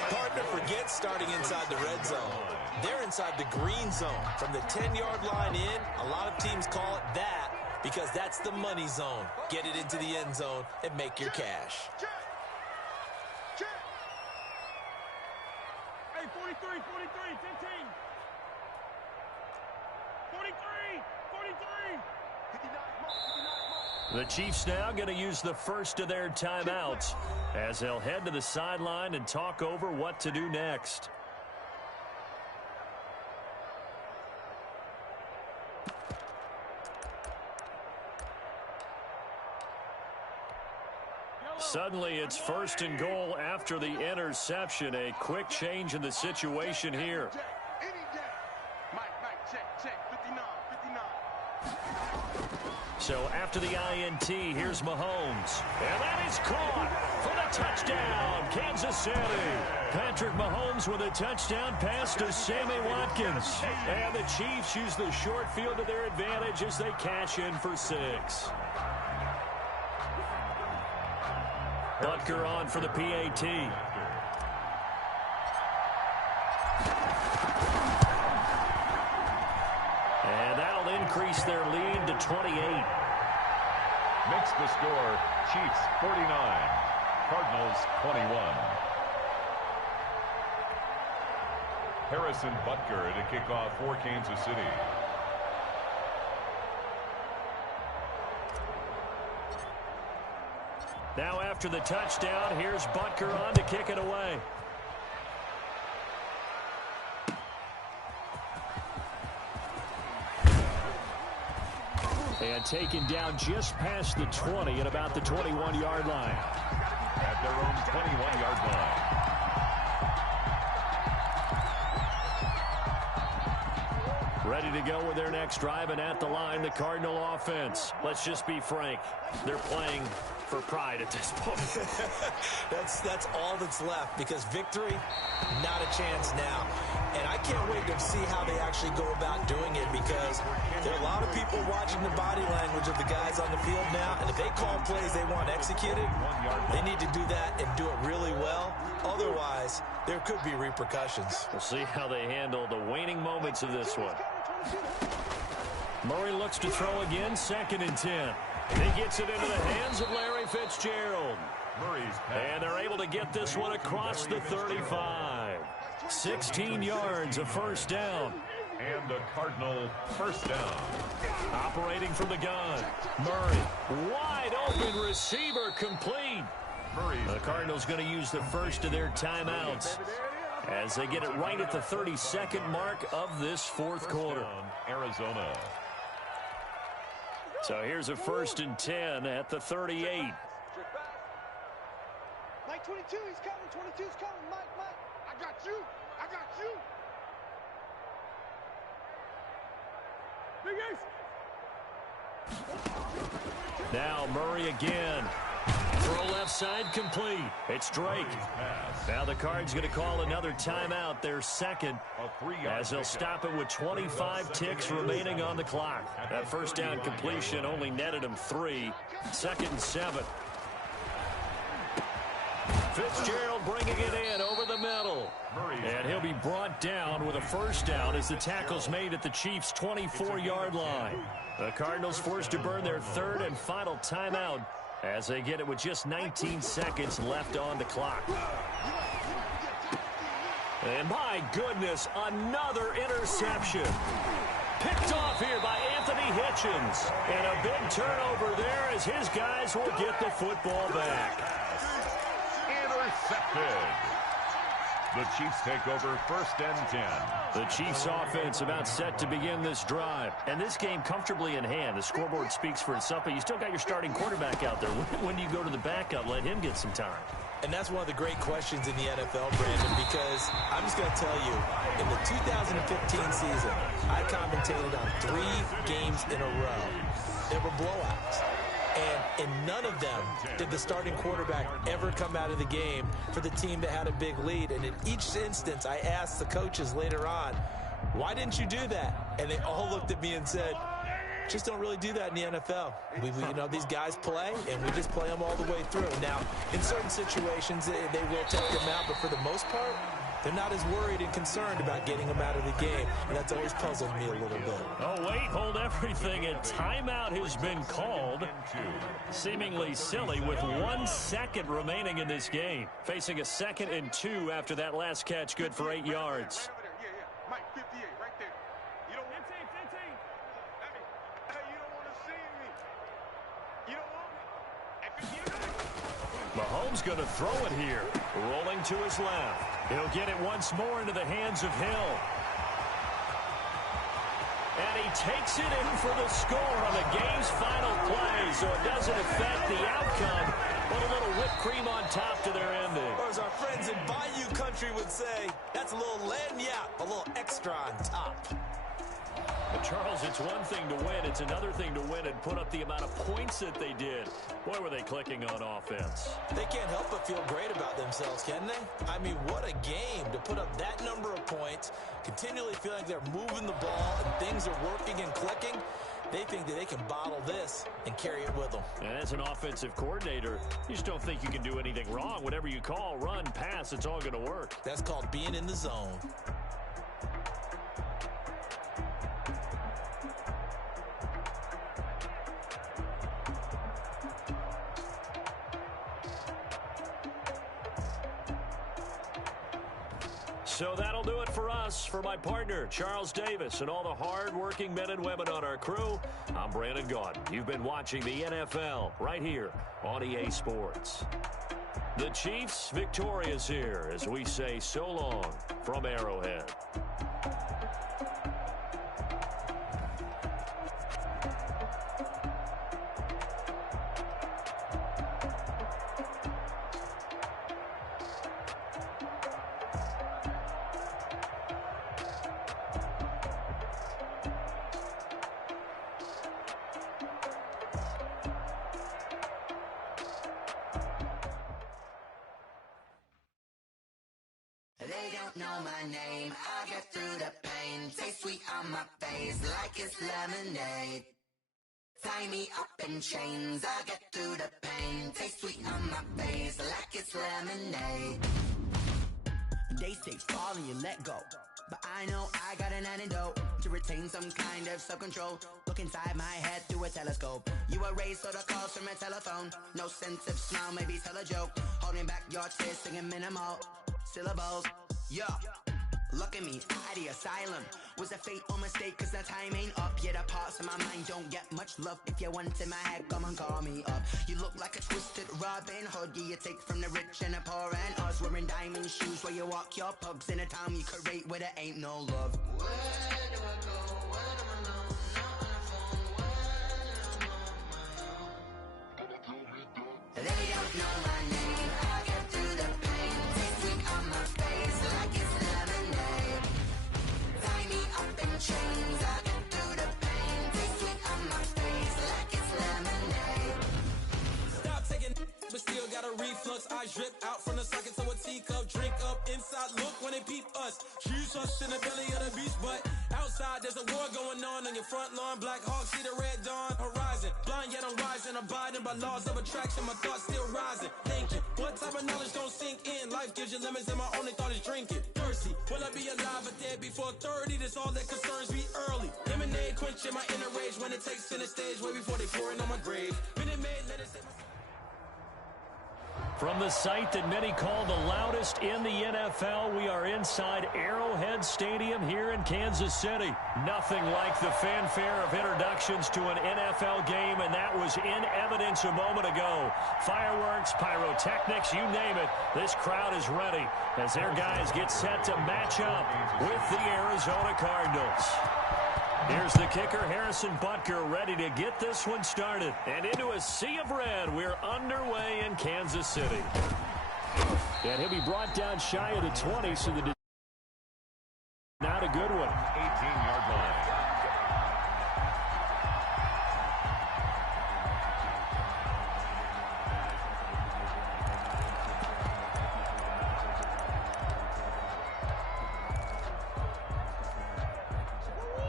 Partner forgets starting inside the red zone. They're inside the green zone. From the 10-yard line in, a lot of teams call it that because that's the money zone. Get it into the end zone and make your cash. Hey, 43, 15. 43. The Chiefs now going to use the first of their timeouts as they'll head to the sideline and talk over what to do next. Suddenly, it's 1st and goal after the interception. A quick change in the situation here. So after the INT, here's Mahomes. And that is caught for the touchdown, Kansas City. Patrick Mahomes with a touchdown pass to Sammy Watkins. And the Chiefs use the short field to their advantage as they cash in for 6. Butker on for the PAT. And that'll increase their lead to 28. Makes the score Chiefs 49, Cardinals 21. Harrison Butker to kick off for Kansas City. Now after the touchdown, here's Butker on to kick it away. And taken down just past the 20 at about the 21-yard line. At their own 21-yard line. Ready to go with their next drive, and at the line, the Cardinal offense. Let's just be frank. They're playing for pride at this point. That's all that's left, because victory, not a chance now. And I can't wait to see how they actually go about doing it, because there are a lot of people watching the body language of the guys on the field now, and if they call plays they want executed, they need to do that and do it really well. Otherwise, there could be repercussions. We'll see how they handle the waning moments of this one. Murray looks to throw again, 2nd and 10. He gets it into the hands of Larry Fitzgerald. And they're able to get this one across the 35. 16 yards, a first down. And the Cardinal first down. Operating from the gun. Murray, wide open receiver, complete. The Cardinals going to use the first of their timeouts as they get it right at the 32nd mark of this 4th quarter. Arizona. So here's a 1st and 10 at the 38. Mike 22, he's coming. 22's coming. Mike. I got you. Big Ace. Now Murray again. Throw left side, complete. It's Drake. Now the Cards going to call another timeout, their second, as they'll stop it with 25 ticks remaining on the clock. That first down completion only netted him 3. 2nd and 7. Fitzgerald bringing it in over the middle. And he'll be brought down with a first down as the tackle's made at the Chiefs' 24-yard line. The Cardinals forced to burn their 3rd and final timeout as they get it with just 19 seconds left on the clock. And my goodness, another interception. Picked off here by Anthony Hitchens. And a big turnover there as his guys will get the football back. Intercepted. The Chiefs take over 1st and 10. The Chiefs offense about set to begin this drive. And this game comfortably in hand. The scoreboard speaks for itself, but you still got your starting quarterback out there. When do you go to the backup? Let him get some time. And that's one of the great questions in the NFL, Brandon, because I'm just going to tell you, in the 2015 season, I commentated on 3 games in a row. There were blowouts. And in none of them did the starting quarterback ever come out of the game for the team that had a big lead. And in each instance, I asked the coaches later on, why didn't you do that? And they all looked at me and said, just don't really do that in the NFL. We you know, these guys play, and we just play them all the way through. Now, in certain situations, they will take them out, but for the most part, they're not as worried and concerned about getting them out of the game, and that's always puzzled me a little bit. Oh, wait, hold everything. A timeout has been called. Seemingly silly with 1 second remaining in this game. Facing a 2nd and 2 after that last catch, good for 8 yards. Mike 58, right there. You don't want 15. Hey, you don't want to see me. You don't want me. Mahomes going to throw it here. Rolling to his left. He'll get it once more into the hands of Hill. And And he takes it in for the score on the game's final play, so it doesn't affect the outcome, but a little whipped cream on top to their ending. Or as our friends in Bayou Country would say, that's a little lagniappe, a little extra on top. But Charles, it's one thing to win. It's another thing to win and put up the amount of points that they did. Boy, were they clicking on offense. They can't help but feel great about themselves, can they? I mean, what a game to put up that number of points, continually feel like they're moving the ball and things are working and clicking. They think that they can bottle this and carry it with them. And as an offensive coordinator, you just don't think you can do anything wrong. Whatever you call, run, pass, it's all going to work. That's called being in the zone. So that'll do it for us. For my partner, Charles Davis, and all the hard-working men and women on our crew, I'm Brandon Gaudin. You've been watching the NFL right here on EA Sports. The Chiefs victorious here as we say so long from Arrowhead. They don't know my name, I get through the pain. Taste sweet on my face like it's lemonade. Tie me up in chains, I get through the pain. Taste sweet on my face like it's lemonade. They say fall and you let go, but I know I got an antidote to retain some kind of self-control. Look inside my head through a telescope. You erase all the calls from a telephone. No sense of smile, maybe tell a joke. Holding back your tears, singing minimal syllables. Yeah, look at me, out the asylum. Was a fate or mistake, cause the time ain't up. Yeah, the parts of my mind don't get much love. If you want in my head, come and call me up. You look like a twisted Robin Hood. Yeah, you take from the rich and the poor and us. Wearing diamond shoes where you walk your pugs. In a town you create where there ain't no love. Where do I go? When am I alone? Not on the phone. When I'm on my own. They don't know my name. I get through the pain. Taste sweet on my face like it's lemonade. Tie me up in chains. I get through the pain. Taste sweet on my face like it's lemonade. Stop taking, but still got a reflux. Eyes drip out from the socket to a teacup. Drink up inside, look when they peep us. Choose us in the belly of the beast, but outside there's a war going on your front lawn. Black Hawk, see the red dawn horizon. Blind yet I'm rising, abiding by laws of attraction. My thoughts still rising. Thinking, what type of knowledge gon' sink in? Life gives you lemons, and my only thought is drinking. Thirsty, will I be alive or dead before 30? That's all that concerns me early. Lemonade quenching my inner rage when it takes center stage, way before they pour it on my grave. Minute Maid, let it set my... From the site that many call the loudest in the NFL, we are inside Arrowhead Stadium here in Kansas City. Nothing like the fanfare of introductions to an NFL game, and that was in evidence a moment ago. Fireworks, pyrotechnics, you name it. This crowd is ready as their guys get set to match up with the Arizona Cardinals. Here's the kicker, Harrison Butker, ready to get this one started. And into a sea of red, we're underway in Kansas City. And he'll be brought down shy of the 20, so the not a good one. 18-yard line.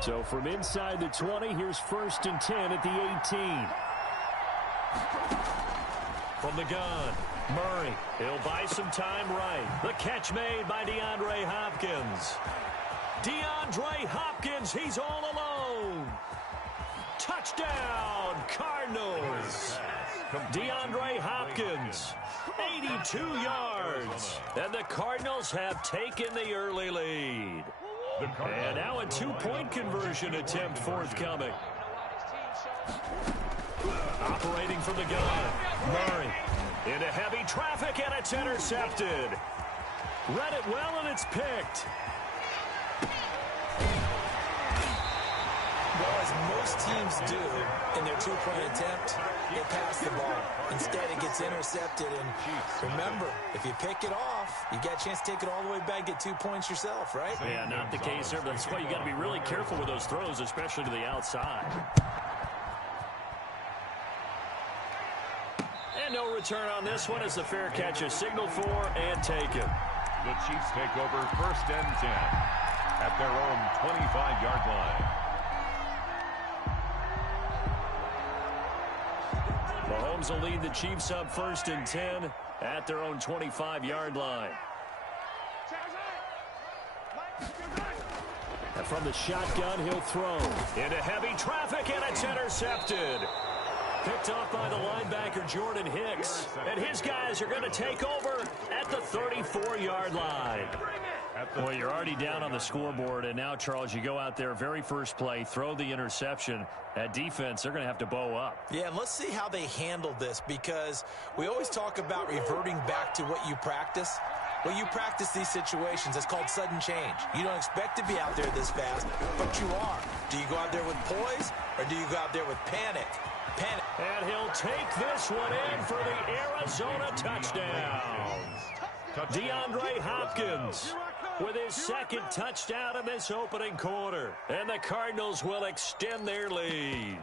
So from inside the 20, here's 1st and 10 at the 18. From the gun, Murray. He'll buy some time right. The catch made by DeAndre Hopkins. DeAndre Hopkins, he's all alone. Touchdown, Cardinals. DeAndre Hopkins, 82 yards. And the Cardinals have taken the early lead. And now a two-point conversion attempt forthcoming. Operating from the gun, Murray into heavy traffic, and it's intercepted. Read it well, and it's picked. as most teams do in their two-point attempt, they pass the ball. Instead, it gets intercepted. And remember, if you pick it off, you got a chance to take it all the way back, get 2 points yourself, right? Yeah, not the case there, but that's why you got to be really careful with those throws, especially to the outside. And no return on this one as the fair catch is signaled for and taken. The Chiefs take over 1st and 10 at their own 25-yard line. Mahomes will lead the Chiefs up 1st and 10 at their own 25-yard line. And from the shotgun, he'll throw into heavy traffic, and it's intercepted. Picked off by the linebacker, Jordan Hicks. And his guys are going to take over at the 34-yard line. Well, you're already down on the scoreboard, and now, Charles, you go out there, very first play, throw the interception. At defense, they're going to have to bow up. Yeah, and let's see how they handle this, because we always talk about reverting back to what you practice. Well, you practice these situations. It's called sudden change. You don't expect to be out there this fast, but you are. Do you go out there with poise, or do you go out there with panic? Panic. And he'll take this one in for the Arizona touchdown. DeAndre Hopkins with his second touchdown in this opening quarter. And the Cardinals will extend their lead.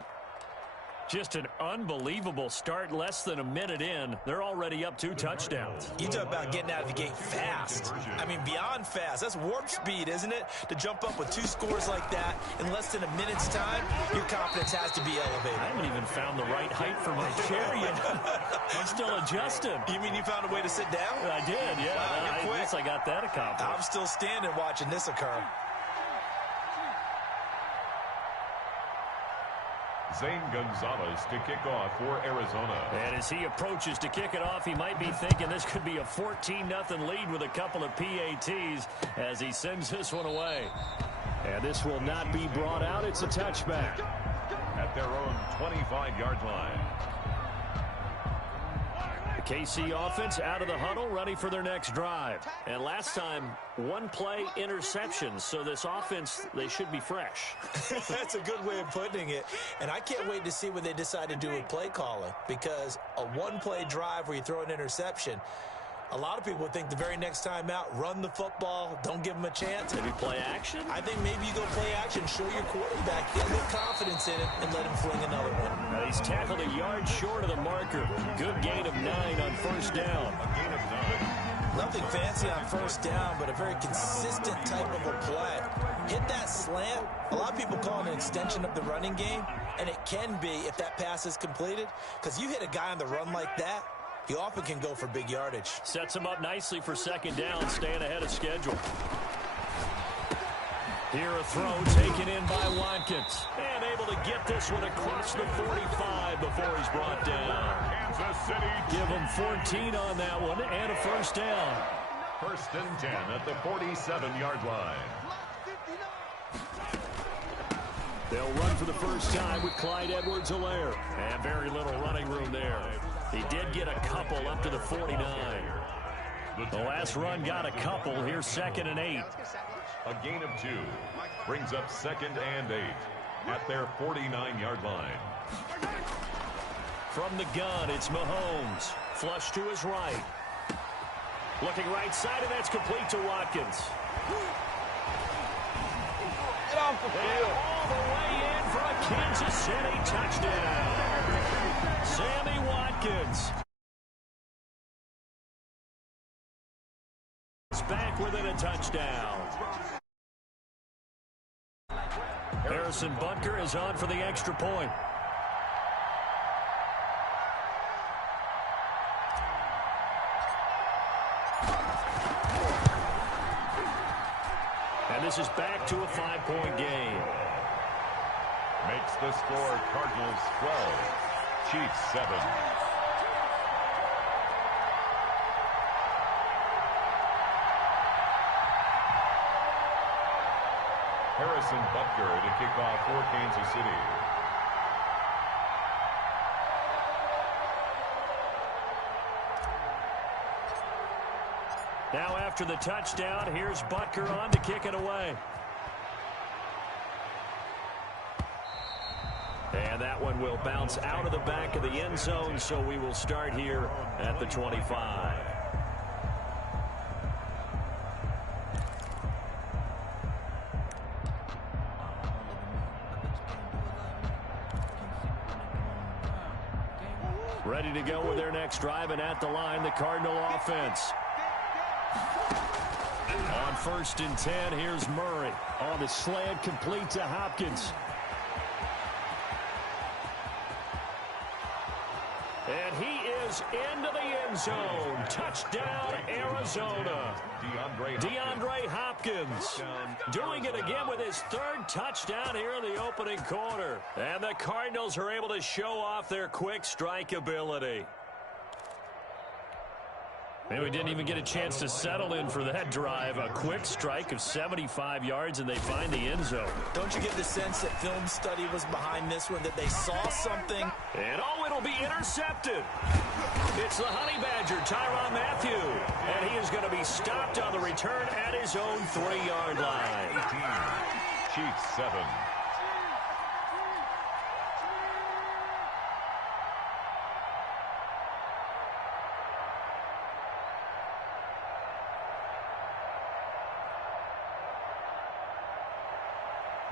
Just an unbelievable start. Less than a minute in, they're already up 2 touchdowns. You talk about getting out of the gate fast. I mean, beyond fast. That's warp speed, isn't it? To jump up with 2 scores like that in less than a minute's time, your confidence has to be elevated. I haven't even found the right height for my chair yet. I'm still adjusting. You mean you found a way to sit down? I did, yeah. Wow, I guess I got that accomplished. I'm still standing watching this occur. Zane Gonzalez to kick off for Arizona. And as he approaches to kick it off, he might be thinking this could be a 14-0 lead with a couple of PATs as he sends this one away. And this will not be brought out. It's a touchback. At their own 25-yard line. The KC offense out of the huddle, ready for their next drive. And last time, 1-play interceptions. So this offense, they should be fresh. That's a good way of putting it. And I can't wait to see what they decide to do with play calling, because a 1-play drive where you throw an interception, a lot of people would think the very next time out, run the football, don't give them a chance. Maybe play action? I think maybe you go play action, show your quarterback, get a little confidence in it, and let him fling another one. Now he's tackled a yard short of the marker. Good gain of 9 on 1st down. Nothing fancy on 1st down, but a very consistent type of a play. Hit that slant. A lot of people call it an extension of the running game, and it can be if that pass is completed, because you hit a guy on the run like that, he often can go for big yardage. Sets him up nicely for 2nd down, staying ahead of schedule. Here a throw taken in by Watkins. And able to get this one across the 45 before he's brought down. Kansas City. Give him 14 on that one and a 1st down. 1st and 10 at the 47-yard line. They'll run for the first time with Clyde Edwards-Helaire. And very little running room there. He did get a couple up to the 49. The last run got a couple. Here's 2nd and 8. A gain of 2 brings up 2nd and 8 at their 49-yard line. From the gun, it's Mahomes. Flush to his right. Looking right side, and that's complete to Watkins. Get off the field. All the way in for a Kansas City touchdown. Sammy Watkins. Back within a touchdown. Harrison Butker is on for the extra point. And this is back to a 5-point game. Makes the score Cardinals 12, Chiefs 7. Harrison Butker to kick off for Kansas City. Now after the touchdown, here's Butker on to kick it away. that one will bounce out of the back of the end zone, so we will start here at the 25. Ready to go with their next drive, and at the line, the Cardinal offense. On 1st and 10, here's Murray. On the slant, complete to Hopkins. And he is into the end zone. Touchdown, Arizona. DeAndre Hopkins doing it again with his 3rd touchdown here in the opening quarter. And the Cardinals are able to show off their quick strike ability. And we didn't even get a chance to settle in for that drive. A quick strike of 75 yards, and they find the end zone. Don't you get the sense that film study was behind this one, that they saw something? And it'll be intercepted. It's the Honey Badger, Tyrann Mathieu. And he is going to be stopped on the return at his own 3-yard line. 18, Chiefs 7.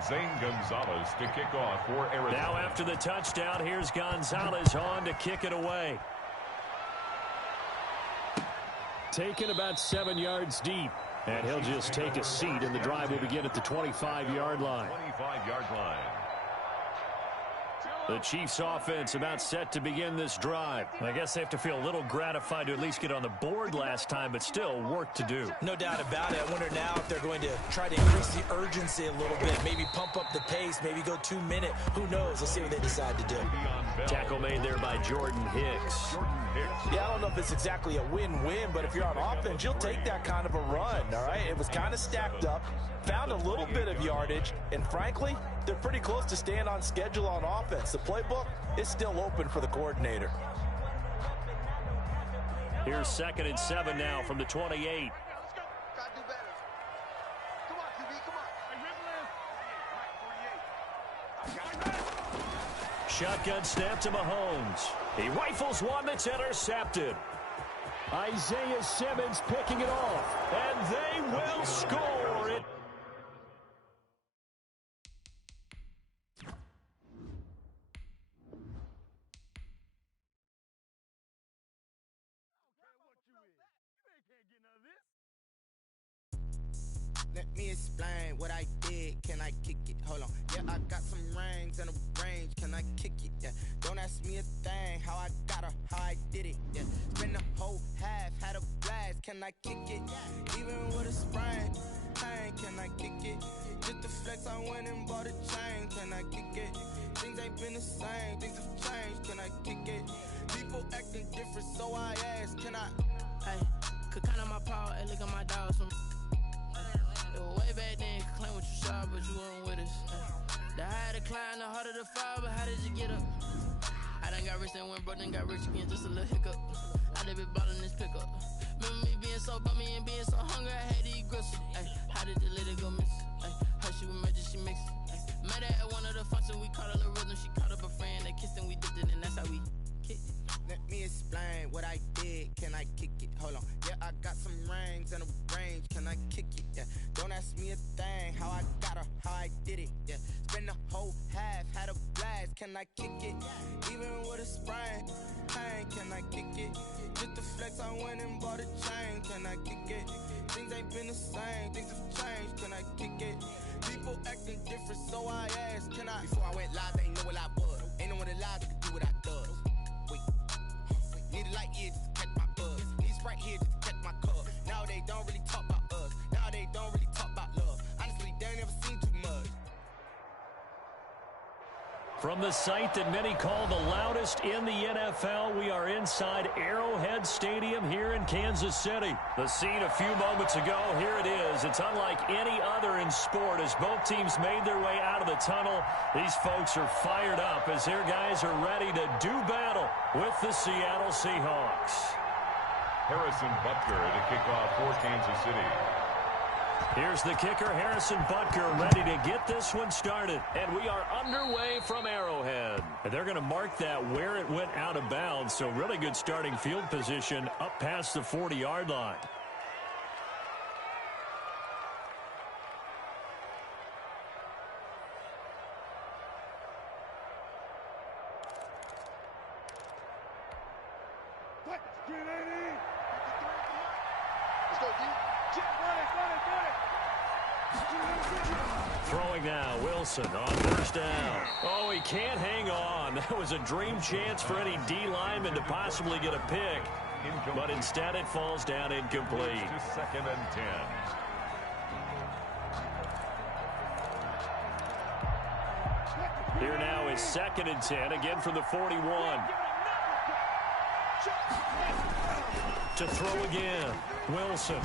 Zane Gonzalez to kick off for Arizona. Now after the touchdown, here's Gonzalez on to kick it away. Taken about 7 yards deep. And he'll just take a seat, and the drive will begin at the 25-yard line. 25-yard line. The Chiefs offense about set to begin this drive. I guess they have to feel a little gratified to at least get on the board last time, but still work to do. No doubt about it. I wonder now if they're going to try to increase the urgency a little bit, maybe pump up the pace, maybe go 2-minute. Who knows? Let's see what they decide to do. Tackle made there by Jordan Hicks. Yeah, I don't know if it's exactly a win-win, but if you're on offense, you'll take that kind of a run, all right? It was kind of stacked up, found a little bit of yardage, and frankly, they're pretty close to staying on schedule on offense. The playbook is still open for the coordinator. Here's 2nd and 7 now from the 28. Shotgun snap to Mahomes. He rifles one that's intercepted. Isaiah Simmons picking it off, and they will score it. Let me explain what I did. Can I kick it? Hold on. Yeah, I got some rings and a range. Can I kick it? Yeah. Don't ask me a thing. How I got her, how I did it. Yeah. Spend the whole half, had a blast. Can I kick it? Even with a sprain. Pain, can I kick it? Just the flex, I went and bought a chain. Can I kick it? Things ain't been the same. Things have changed. Can I kick it? People acting different, so I ask. Can I? Hey, could count on my power. Hey, look at my dogs from. Way back then, you could claim what you saw, but you weren't with us. The higher the climb, the harder the fall, but how did you get up? I done got rich and went broke, then got rich again, just a little hiccup. I done been ballin' this pickup. Remember me being so bummy and being so hungry, I had to eat gristle. Ay, how did the lady go miss? Ay, how she was magic, she mixed it. Met her at one of the functions, we caught a little rhythm, she caught up a friend, they kissed and we dipped it, and that's how we kicked it. Let me explain what I did. Can I kick it? Hold on. Yeah, I got some rings and a range. Can I kick it? Yeah. Don't ask me a thing. How I got her, how I did it. Yeah. Spend the whole half, had a blast. Can I kick it? Even with a sprain. Pain, can I kick it? Just the flex, I went and bought a chain. Can I kick it? Things ain't been the same. Things have changed. Can I kick it? People acting different, so I asked. Can I? Before I went live, they ain't know what I was. Ain't no one alive that could do what I does. Need a light here just to catch my buzz. Need Sprite here just to catch my cup. Now they don't really talk about us. Now they don't really talk about love. Honestly, they ain't never seen too much. From the site that many call the loudest in the NFL, we are inside Arrowhead Stadium here in Kansas City. The scene a few moments ago, here it is. It's unlike any other in sport as both teams made their way out of the tunnel. These folks are fired up as their guys are ready to do battle with the Seattle Seahawks. Harrison Butker to kick off for Kansas City. Here's the kicker, Harrison Butker, ready to get this one started. And we are underway from Arrowhead. And they're going to mark that where it went out of bounds, so really good starting field position up past the 40-yard line. Throwing now, Wilson on first down. Oh, he can't hang on. That was a dream chance for any D lineman to possibly get a pick. But instead it falls down incomplete. To 2nd and 10. Here now is 2nd and 10, again from the 41. To throw again, Wilson.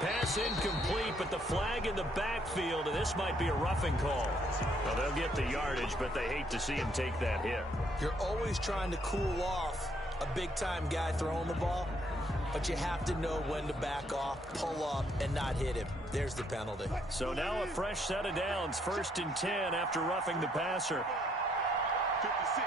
Pass incomplete, but the flag in the backfield, and this might be a roughing call. Well, they'll get the yardage, but they hate to see him take that hit. You're always trying to cool off a big-time guy throwing the ball, but you have to know when to back off, pull up, and not hit him. There's the penalty. So now a fresh set of downs, 1st and 10 after roughing the passer. 56.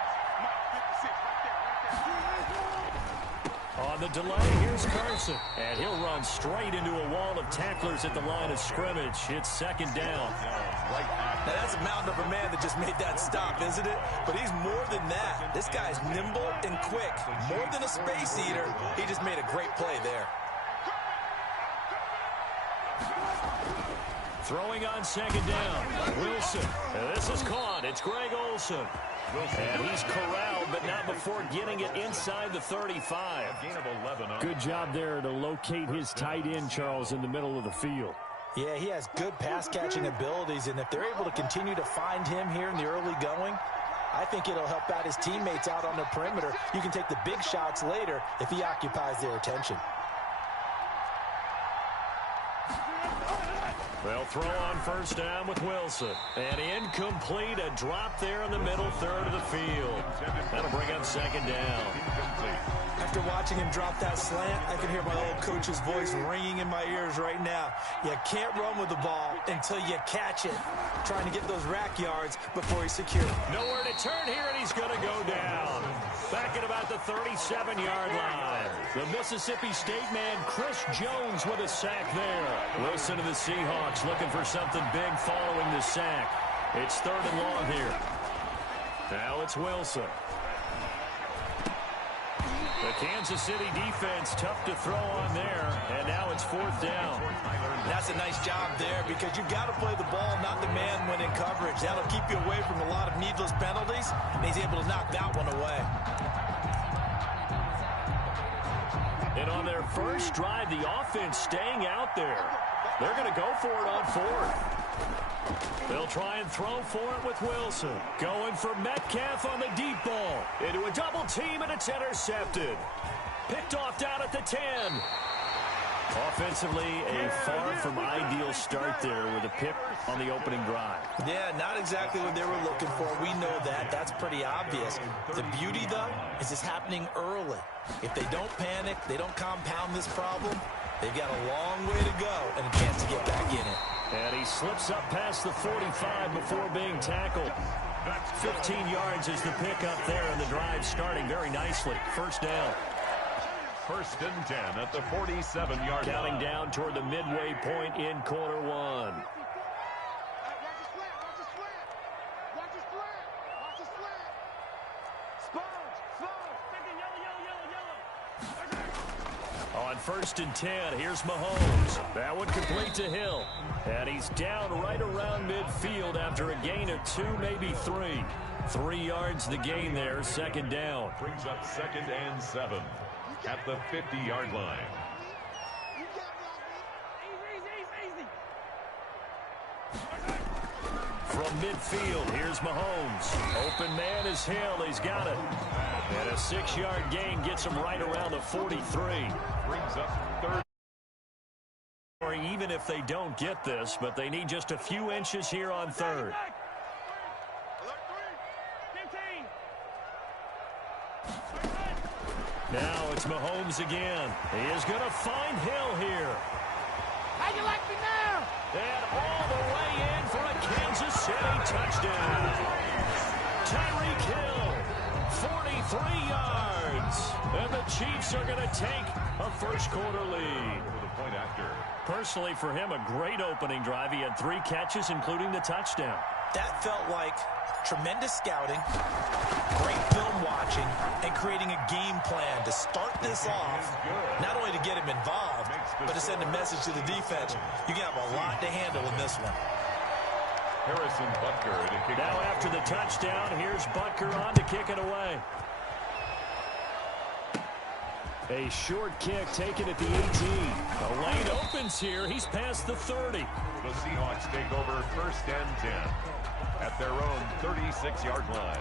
On the delay, here's Carson. And he'll run straight into a wall of tacklers at the line of scrimmage. It's 2nd down. Now, that's a mountain of a man that just made that stop, isn't it? But he's more than that. This guy's nimble and quick. More than a space eater, he just made a great play there. Throwing on 2nd down, Wilson. And this is caught. It's Greg Olsen. And he's corralled, but not before getting it inside the 35. Good job there to locate his tight end, Charles, in the middle of the field. Yeah, he has good pass-catching abilities, and if they're able to continue to find him here in the early going, I think it'll help out his teammates out on the perimeter. You can take the big shots later if he occupies their attention. They'll throw on 1st down with Wilson. And incomplete, a drop there in the middle third of the field. That'll bring up 2nd down. After watching him drop that slant, I can hear my old coach's voice ringing in my ears right now. You can't run with the ball until you catch it. Trying to get those rack yards before he's secure. Nowhere to turn here, and he's going to go down. Back at about the 37-yard line. The Mississippi State man, Chris Jones, with a sack there. Wilson and the Seahawks looking for something big following the sack. It's 3rd and long here. Now it's Wilson. The Kansas City defense tough to throw on there, and now it's 4th down. That's a nice job there because you've got to play the ball, not the man when in coverage. That'll keep you away from a lot of needless penalties, and he's able to knock that one away. And on their first drive, the offense staying out there. They're going to go for it on 4th. They'll try and throw for it with Wilson. Going for Metcalf on the deep ball. Into a double team, and it's intercepted. Picked off down at the 10. Offensively, a far from ideal start there with a pick on the opening drive. Yeah, not exactly what they were looking for. We know that. That's pretty obvious. The beauty, though, is it's happening early. If they don't panic, they don't compound this problem, they've got a long way to go and a chance to get back in it. And he slips up past the 45 before being tackled. 15 yards is the pickup there, and the drive starting very nicely. 1st down. 1st and 10 at the 47-yard line. Counting down toward the midway point in quarter 1. On 1st and 10, here's Mahomes. That one complete to Hill. And he's down right around midfield after a gain of 2, maybe 3. 3 yards the gain there, 2nd down. Brings up 2nd and 7 at the 50-yard line. From midfield, here's Mahomes. Open man is Hill. He's got it. And a 6-yard gain gets him right around the 43. Brings up 3rd. Or even if they don't get this, but they need just a few inches here on 3rd. Now it's Mahomes again. He is going to find Hill here. And all the way in for a Kansas City touchdown. Tyreek Hill, 43 yards. And the Chiefs are going to take a first-quarter lead. For the point after. Personally, for him, a great opening drive. He had 3 catches, including the touchdown. That felt like tremendous scouting, great film watching, and creating a game plan to start this off, not only to get him involved, but to send a message to the defense. You can have a lot to handle in this one. Harrison Butker to kick. Now after the touchdown, here's Butker on to kick it away. A short kick taken at the 18. The lane opens here. He's past the 30. The Seahawks take over 1st and 10 at their own 36-yard line.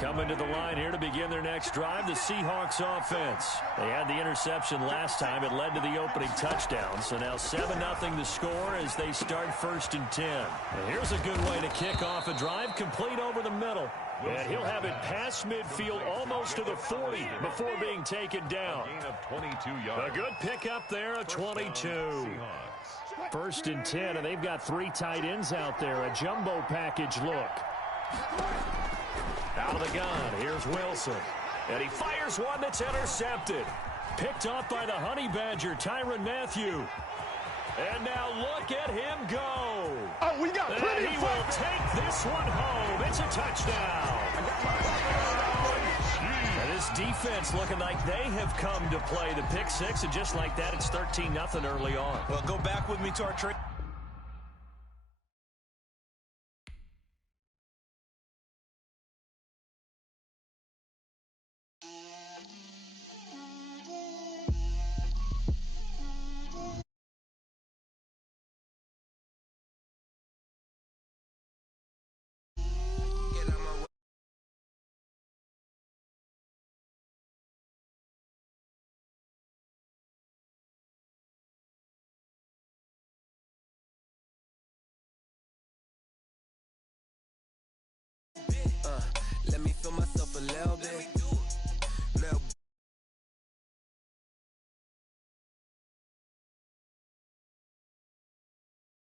Coming to the line here to begin their next drive, the Seahawks offense. They had the interception last time. It led to the opening touchdown. So now 7-0 the score as they start 1st and 10. And here's a good way to kick off a drive, complete over the middle. And he'll have it past midfield almost to the 40 before being taken down. A gain of 22 yards. A good pickup there, a 22. 1st and 10, and they've got 3 tight ends out there. A jumbo package look. Out of the gun, here's Wilson. And he fires one that's intercepted. Picked off by the Honey Badger, Tyrann Mathieu. And now look at him go. Oh, we got plenty and he will take this one home. It's a touchdown. And this defense looking like they have come to play. The pick 6, and just like that, it's 13-0 early on. Well, go back with me to our trade. Let me feel myself a little bit.